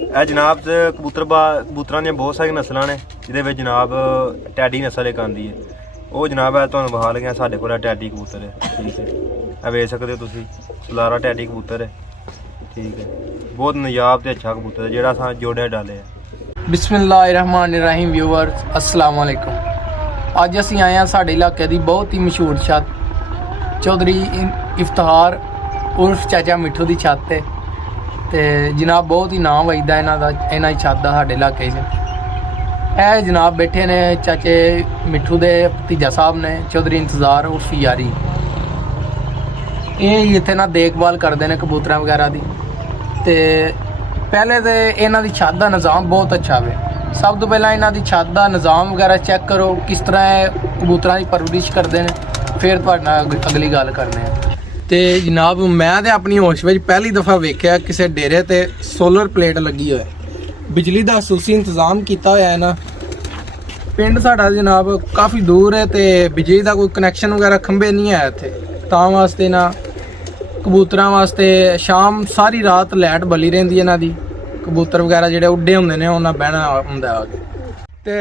ਇਹ ਜਨਾਬ ਕਬੂਤਰਾਂ ਦੀਆਂ ਬਹੁਤ ਸਾਰੀਆਂ ਨਸਲਾਂ ਨੇ, ਜਿਹਦੇ ਵਿੱਚ ਜਨਾਬ ਟੈਡੀ ਨਸਲ ਇੱਕ ਆਉਂਦੀ ਹੈ। ਉਹ ਜਨਾਬ ਹੈ ਤੁਹਾਨੂੰ ਵਿਖਾ ਲਗੇ ਸਾਡੇ ਕੋਲ ਟੈਡੀ ਕਬੂਤਰ ਹੈ। ਠੀਕ ਹੈ, ਇਹ ਵੇਖ ਸਕਦੇ ਹੋ ਤੁਸੀਂ, ਸਲਾਰਾ ਟੈਡੀ ਕਬੂਤਰ ਹੈ। ਠੀਕ ਹੈ, ਬਹੁਤ ਨਜਾਬ ਤੇ ਅੱਛਾ ਕਬੂਤਰ ਹੈ ਜਿਹੜਾ ਅਸਾਂ ਜੋੜੇ डाले है। ਬਿਸਮਿਲ੍ਲਾਹਿਰਰਹਿਮਾਨਿਰਰਹੀਮ ਵਿਊਅਰਸ, अस्सलाम वालेकुम। ਅੱਜ ਅਸੀਂ ਆਏ ਹਾਂ ਸਾਡੇ ਇਲਾਕੇ ਦੀ ਬਹੁਤ ਹੀ ਮਸ਼ਹੂਰ ਛੱਤ ਚੌਧਰੀ ਇਫਤਿਹਾਰ ਉਰਫ ਚਾਚਾ ਮਿੱਠੂ ਦੀ ਛੱਤ ਤੇ ਜਨਾਬ ਬਹੁਤ ਹੀ ਨਾਮ ਵਜਦਾ ਇਹਨਾਂ ਦੀ ਛੱਤ ਦਾ ਸਾਡੇ ਇਲਾਕੇ 'ਚ। ਇਹ ਜਨਾਬ ਬੈਠੇ ਨੇ ਚਾਚੇ ਮਿੱਠੂ ਦੇ ਭਤੀਜਾ ਸਾਹਿਬ ਨੇ ਚੌਧਰੀ ਇੰਤਜ਼ਾਰ ਉਰਫ ਯਾਰੀ। ਇਹ ਇੱਥੇ ਨਾ ਦੇਖਭਾਲ ਕਰਦੇ ਨੇ ਕਬੂਤਰਾਂ ਵਗੈਰਾ ਦੀ। ਤੇ ਪਹਿਲੇ ਤੇ ਇਹਨਾਂ ਦੀ ਛੱਤ ਦਾ ਨਿਜ਼ਾਮ ਬਹੁਤ ਅੱਛਾ ਵੇ। ਸਭ ਤੋਂ ਪਹਿਲਾਂ ਇਹਨਾਂ ਦੀ ਛੱਤ ਦਾ ਨਿਜ਼ਾਮ ਵਗੈਰਾ ਚੈੱਕ ਕਰੋ, ਕਿਸ ਤਰ੍ਹਾਂ ਇਹ ਕਬੂਤਰਾਂ ਦੀ ਪਰਵਰਿਸ਼ ਕਰਦੇ ਨੇ, ਫਿਰ ਤੁਹਾਡੇ ਨਾਲ ਅਗਲੀ ਗੱਲ ਕਰਨੇ ਆ। ਤੇ ਜਨਾਬ ਮੈਂ ਤੇ ਆਪਣੀ ਹੋਸ਼ ਵਿੱਚ ਪਹਿਲੀ ਦਫਾ ਵੇਖਿਆ ਕਿਸੇ ਡੇਰੇ ਤੇ ਸੋਲਰ ਪਲੇਟ ਲੱਗੀ ਹੋਇਆ, ਬਿਜਲੀ ਦਾ ਖਸੂਸੀ ਇੰਤਜ਼ਾਮ ਕੀਤਾ ਹੋਇਆ ਹੈ ਨਾ। ਪਿੰਡ ਸਾਡਾ ਜਨਾਬ ਕਾਫੀ ਦੂਰ ਹੈ ਤੇ ਬਿਜਲੀ ਦਾ ਕੋਈ ਕਨੈਕਸ਼ਨ ਵਗੈਰਾ ਖੰਭੇ ਨਹੀਂ ਹੈ ਇੱਥੇ, ਤਾਂ ਵਾਸਤੇ ਨਾ ਕਬੂਤਰਾਂ ਵਾਸਤੇ ਸ਼ਾਮ ਸਾਰੀ ਰਾਤ ਲਾਈਟ ਬਲੀ ਰਹਿੰਦੀ ਹੈ ਇਹਨਾਂ ਦੀ। ਕਬੂਤਰ ਵਗੈਰਾ ਜਿਹੜੇ ਉੱਡੇ ਹੁੰਦੇ ਨੇ ਉਹਨਾਂ ਬਹਿਣਾ ਹੁੰਦਾ ਆ ਕੇ। ਤੇ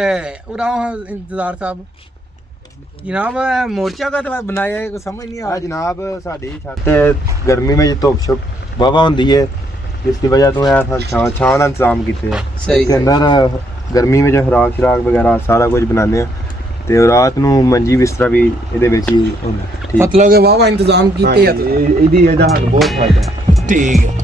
ਉਰਾ ਇੰਤਜ਼ਾਰ ਸਾਹਿਬ जनाब मोर्चा का तो बनाया है, समझ नहीं आ जनाब साड़ी छत गर्मी में धुप शुप वाहवा होंदी है, जिसकी वजह तो छां का इंतजाम किए हैं। सही अंदर गर्मी में जो खुराक शराक वगैरह सारा कुछ बनाने ते रात नूं मंजी बिस्तरा भी इहदे विच ही हुंदा। मतलब कि वाहवा इंतजाम कीते हैं, इहदी इहदा बहुत फायदा है। ठीक है।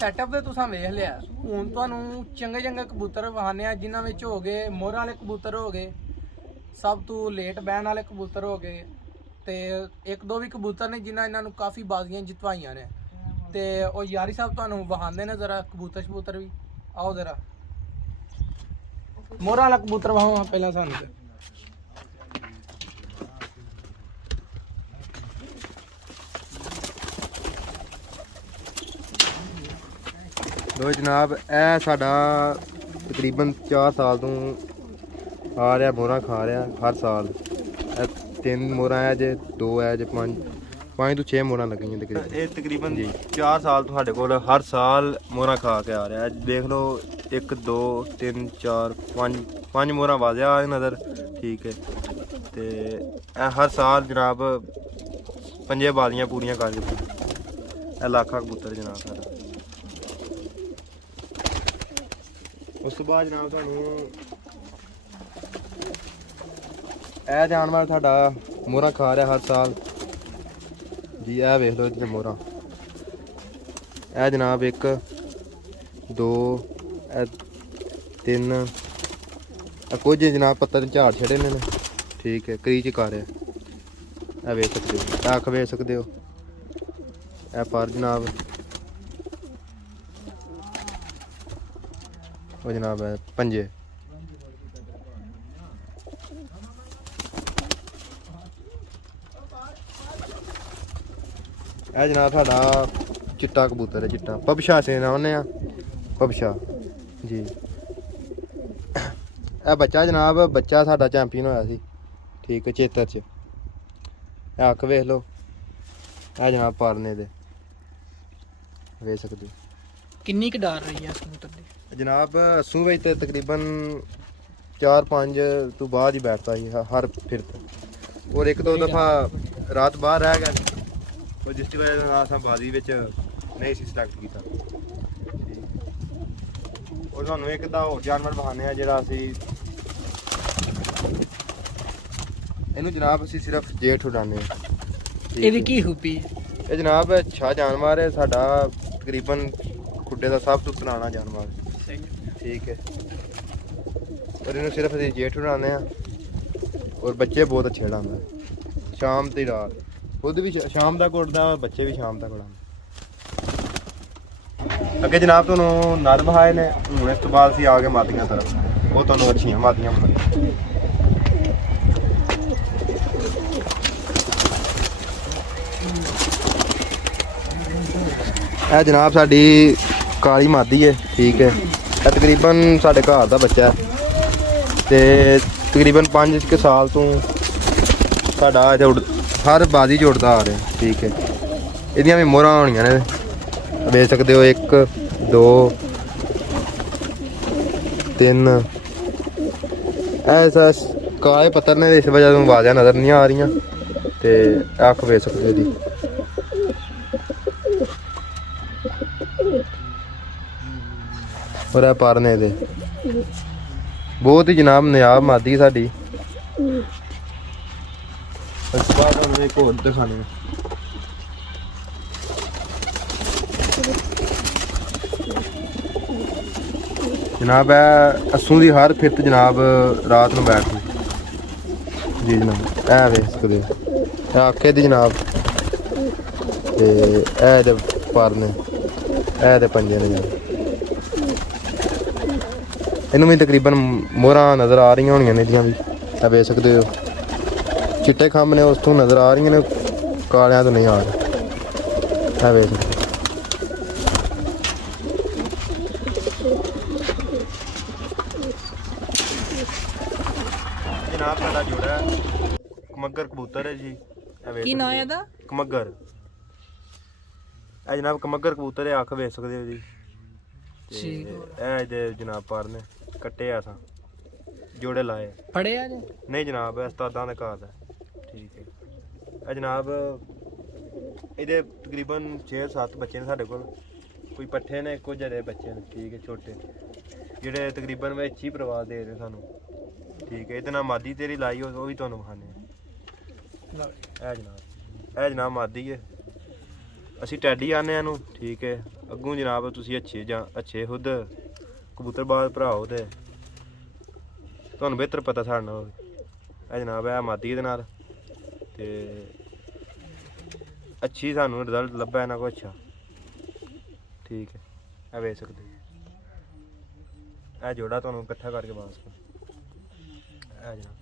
ਸੈਟਅਪ ਤੇ ਤੁਸੀਂ ਵੇਖ ਲਿਆ, ਹੁਣ ਤੁਹਾਨੂੰ ਚੰਗੇ ਚੰਗੇ ਕਬੂਤਰ ਵਹਾਨੇ ਆ, ਜਿਨ੍ਹਾਂ ਵਿੱਚ ਹੋ ਗਏ ਮੋਹਰਾਂ ਵਾਲੇ ਕਬੂਤਰ ਹੋ ਗਏ, ਸਭ ਤੋਂ ਲੇਟ ਬਹਿਣ ਵਾਲੇ ਕਬੂਤਰ ਹੋ ਗਏ, ਤੇ ਇੱਕ ਦੋ ਵੀ ਕਬੂਤਰ ਨੇ ਜਿਨ੍ਹਾਂ ਇਹਨਾਂ ਨੂੰ ਕਾਫੀ ਬਾਜ਼ੀਆਂ ਜਿਤਵਾਈਆਂ ਨੇ। ਤੇ ਉਹ ਯਾਰੀ ਸਾਹਿਬ ਤੁਹਾਨੂੰ ਵਹਾਉਂਦੇ ਨੇ ਜ਼ਰਾ ਕਬੂਤਰ ਵੀ। ਆਓ ਜ਼ਰਾ ਮੋਹਰਾਂ ਵਾਲਾ ਕਬੂਤਰ ਵਹਾਓ ਪਹਿਲਾਂ ਸਾਨੂੰ। ਲੋ ਜਨਾਬ, ਇਹ ਸਾਡਾ ਤਕਰੀਬਨ 4 ਸਾਲ ਤੋਂ ਆ ਰਿਹਾ, ਮੋਹਰਾਂ ਖਾ ਰਿਹਾ ਹਰ ਸਾਲ। ਇਹ 3 ਮੋਹਰਾਂ ਹੈ ਜੇ, 2 ਹੈ ਜੇ, 5 ਤੋਂ 6 ਮੋਹਰਾਂ ਲੱਗੀਆਂ ਤਕਰੀਬਨ। ਇਹ ਤਕਰੀਬਨ 4 ਸਾਲ ਤੋਂ ਸਾਡੇ ਕੋਲ ਹਰ ਸਾਲ ਮੋਹਰਾਂ ਖਾ ਕੇ ਆ ਰਿਹਾ। ਦੇਖ ਲਓ 1 2 3 4 5 ਮੋਹਰਾਂ ਵਾਜਿਆ ਨਜ਼ਰ। ਠੀਕ ਹੈ, ਤੇ ਇਹ ਹਰ ਸਾਲ ਜਨਾਬ 5 ਬਾਜ਼ੀਆਂ ਪੂਰੀਆਂ ਕਰ ਦਿੱਤੀਆਂ। ਇਹ ਲੱਖਾਂ ਕਬੂਤਰ ਜਨਾਬ ਸਾਡਾ। ਉਸ ਤੋਂ ਬਾਅਦ ਜਨਾਬ ਤੁਹਾਨੂੰ ਇਹ ਜਾਨਵਰ ਸਾਡਾ ਮੋਹਰਾਂ ਖਾ ਰਿਹਾ ਹਰ ਸਾਲ ਜੀ। ਇਹ ਵੇਖ ਲਓ ਇੱਥੇ ਮੋਹਰਾਂ, ਇਹ ਜਨਾਬ 1 2 3 ਕੁਝ ਜਨਾਬ ਪੱਤਰ ਝਾੜ ਛੜੇ ਨੇ। ਠੀਕ ਹੈ, ਕਰੀਚ ਕਰ ਰਿਹਾ। ਇਹ ਵੇਖ ਸਕਦੇ ਹੋ, ਅੱਖ ਵੇਖ ਸਕਦੇ ਹੋ। ਇਹ ਪਰ ਜਨਾਬ ਉਹ ਜਨਾਬ ਹੈ ਪੰਜੇ। ਇਹ ਜਨਾਬ ਸਾਡਾ ਚਿੱਟਾ ਕਬੂਤਰ ਹੈ, ਚਿੱਟਾ ਪਬਸ਼ਾ ਸੇ ਨਾ ਉਹਨੇ ਆ, ਪਬਸ਼ਾ ਜੀ। ਇਹ ਬੱਚਾ ਜਨਾਬ, ਬੱਚਾ ਸਾਡਾ ਚੈਂਪੀਅਨ ਹੋਇਆ ਸੀ। ਠੀਕ ਹੈ, ਚੇਤਰ ਚ। ਇਹ ਅੱਖ ਵੇਖ ਲਓ। ਇਹ ਜਨਾਬ ਪਾਰਨੇ ਦੇ ਵੇਖ ਸਕਦੇ ਹੋ। ਕਿੰਨੀ ਕੁ ਡਾਰ ਰਹੀ ਹੈ ਕਬੂਤਰ ਦੀ जनाब? अस्सू में तो तकरीबन 4-5 तो बाद ही बैठता ही हर फिर, और 1-2 दफ़ा रात बाहर रह गया, और जिसकी वजह से अस बाजी नहीं सिलेक्ट किया। और तुहानू एक दा होर जानवर विखाने जिहड़ा असीं इहनूं जनाब असीं सिर्फ जेठ उड़ाने। इहदी की खूबी है? ये जनाब अच्छा जानवर है साडा, तकरीबन खुड्डे का सब तो पुराना जानवर। ठीक है, और इन्हें सिर्फ अभी जेठ उड़ाने और बच्चे बहुत अच्छे उड़ाते हैं। शाम की रात खुद भी शाम तक उड़ता और बच्चे भी शाम तक उड़ाते। अगे जनाब तुहानू नर बहाए ने, हूँ इस तो बाद असीं आ गए मादियां तरफ। वो तुहानू अच्छियां मादियां बनाई। ਇਹ ਜਨਾਬ ਸਾਡੀ ਕਾਲੀ ਮਾਦੀ ਹੈ, ਠੀਕ ਹੈ। ਇਹ ਤਕਰੀਬਨ ਸਾਡੇ ਘਰ ਦਾ ਬੱਚਾ ਹੈ ਤੇ ਤਕਰੀਬਨ 5 ਸਾਲ ਤੋਂ ਸਾਡਾ ਇੱਥੇ ਹਰ ਬਾਜ਼ੀ 'ਚ ਉੱਡਦਾ ਆ ਰਿਹਾ, ਠੀਕ ਹੈ। ਇਹਦੀਆਂ ਵੀ ਮੋਹਰਾਂ ਹੋਣੀਆਂ ਨੇ, ਵੇਖ ਸਕਦੇ ਹੋ 1 2 3। ਐਸਾ ਕਾਲੇ ਪੱਤਰ ਨੇ, ਇਸ ਵਜ੍ਹਾ ਤੋਂ ਆਵਾਜ਼ਾਂ ਨਜ਼ਰ ਨਹੀਂ ਆ ਰਹੀਆਂ ਤੇ ਅੱਖ ਵੇਖ ਸਕਦੇ ਹੋ ਇਹਦੀ। और पारने दे बहुत ही जनाब नायाब मादी साडी। उसके बाद हम एक और दिखाने जनाब है अस्सू की हर फिरत जनाब रात में बैठती जी जनाब। ऐ वे सकते आखे दी जनाब ते ऐ पारने ऐ ते पंजे ने जनाब। ਇਹਨੂੰ ਵੀ ਤਕਰੀਬਨ ਮੋਹਰਾਂ ਨਜ਼ਰ ਆ ਰਹੀਆਂ ਹੋਣੀਆਂ ਨੇ ਇਹਦੀਆਂ ਵੀ, ਆ ਵੇਖ ਸਕਦੇ ਹੋ। ਚਿੱਟੇ ਖੰਭ ਨੇ ਉਸ ਤੋਂ ਨਜ਼ਰ ਆ ਰਹੀਆਂ ਨੇ, ਕਾਲਿਆਂ ਤੋਂ ਨਹੀਂ ਆ ਰਹੇ। ਆ ਵੇਖ ਸਕਦੇ ਜਨਾਬ ਸਾਡਾ ਜੋੜਾ ਕਮੱਗਰ ਕਬੂਤਰ ਹੈ ਜੀ। ਕੀ ਨਾਂ ਹੈ ਇਹਦਾ? ਕਮੱਗਰ। ਇਹ ਜਨਾਬ ਕਮੱਗਰ ਕਬੂਤਰ ਹੈ, ਅੱਖ ਵੇਖ ਸਕਦੇ ਹੋ ਜੀ। ਇਹ ਜਨਾਬ ਪਰ ਨੇ ਕੱਟੇ ਆ, ਜੋੜੇ ਲਾਏ ਫੜੇ ਆ ਜੀ? ਨਹੀਂ ਜਨਾਬ, ਉਸਤਾਦਾਂ ਦੇ ਘਰ ਦਾ, ਠੀਕ ਹੈ। ਇਹ ਜਨਾਬ ਇਹਦੇ ਤਕਰੀਬਨ 6-7 ਬੱਚੇ ਨੇ ਸਾਡੇ ਕੋਲ, ਕੋਈ ਪੱਠੇ ਨੇ ਕੁਝ ਹਰੇ ਬੱਚੇ ਨੇ, ਠੀਕ ਹੈ, ਛੋਟੇ ਜਿਹੜੇ ਤਕਰੀਬਨ ਵਿੱਚ ਹੀ ਪ੍ਰਵਾਹ ਦੇ ਰਹੇ ਸਾਨੂੰ, ਠੀਕ ਹੈ। ਇਹਦੇ ਨਾਲ ਮਾਦੀ ਤੇਰੀ ਲਾਈ ਉਹ ਵੀ ਤੁਹਾਨੂੰ ਵਿਖਾਣੇ। ਇਹ ਜਨਾਬ ਮਾਦੀ ਹੈ, ਅਸੀਂ ਟੈਡੀ ਆਨੇ ਇਹਨੂੰ, ਠੀਕ ਹੈ। ਅੱਗੋਂ ਜਨਾਬ ਤੁਸੀਂ ਅੱਛੇ ਖੁਦ ਕਬੂਤਰਬਾਜ਼ ਭਰਾ ਹੋ ਤੇ ਤੁਹਾਨੂੰ ਬਿਹਤਰ ਪਤਾ ਸਾਡੇ ਨਾਲ ਹੋਵੇ। ਇਹ ਜਨਾਬ ਹੈ ਮਾਦੀ ਦੇ ਨਾਲ ਤੇ ਅੱਛੀ ਸਾਨੂੰ ਰਿਜ਼ਲਟ ਲੱਭਾ ਇਹਨਾਂ ਕੋਲ, ਅੱਛਾ, ਠੀਕ ਹੈ। ਇਹ ਵੇਖ ਸਕਦੇ ਇਹ ਜੋੜਾ ਤੁਹਾਨੂੰ ਇਕੱਠਾ ਕਰਕੇ ਬਾਸ ਇਹ ਜਨਾਬ।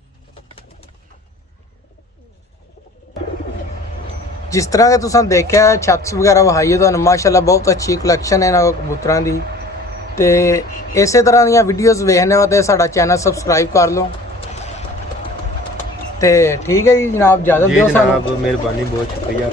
ਜਿਸ ਤਰ੍ਹਾਂ ਕਿ ਤੁਸੀਂ ਦੇਖਿਆ ਛੱਤ ਵਗੈਰਾ ਵਹਾਈ ਹੈ ਤੁਹਾਨੂੰ, ਮਾਸ਼ਾਅੱਲਾ ਬਹੁਤ ਅੱਛੀ ਕਲੈਕਸ਼ਨ ਹੈ ਇਹਨਾਂ ਕਬੂਤਰਾਂ ਦੀ। ਤੇ ਇਸੇ ਤਰ੍ਹਾਂ ਦੀਆਂ ਵੀਡੀਓਜ਼ ਵੇਖਣੇ ਵਾਸਤੇ ਸਾਡਾ ਚੈਨਲ ਸਬਸਕ੍ਰਾਈਬ ਕਰ ਲਓ ਤੇ ਠੀਕ ਹੈ ਜੀ ਜਨਾਬ, ਇਜਾਜ਼ਤ ਦਿਓ ਸਾਨੂੰ। ਮਿਹਰਬਾਨੀ, ਬਹੁਤ ਸ਼ੁਕਰੀਆ।